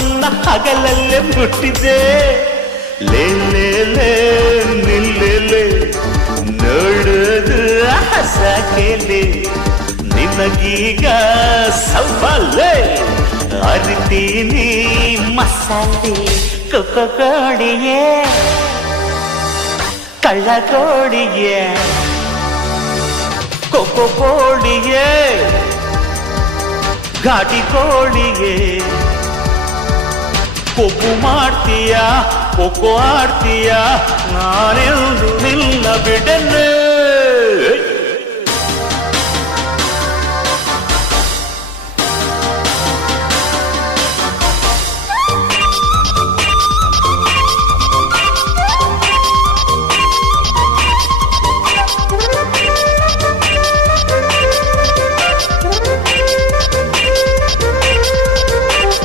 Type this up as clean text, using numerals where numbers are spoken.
ಬಣ್ಣ ಹಗಲಲ್ಲೇ ಮುಟ್ಟಿದೆ. ಲೇ ಲೇ ಲೇ ನಿಲ್ಲೆ ನೋಡೋದು ಹಸಕೆಲೆ ನಿನಗೀಗ ಸವಾಲೆ ಅರಿತೀನಿ ಮಸಾಲೆ ಕೊಡಿಯೇ ಕಳ್ಳ ಕೋಡಿಯೇ ಕೋಡಿಯೇ ಘಾಟಿ ಕೋಳಿಗೆ ಕೊಬ್ಬು ಮಾಡ್ತೀಯ ಕೊಕ್ಕೋ ಆಡ್ತೀಯ ನಾನೆಂದು ನಿಲ್ಲ ಬಿಡನೆ.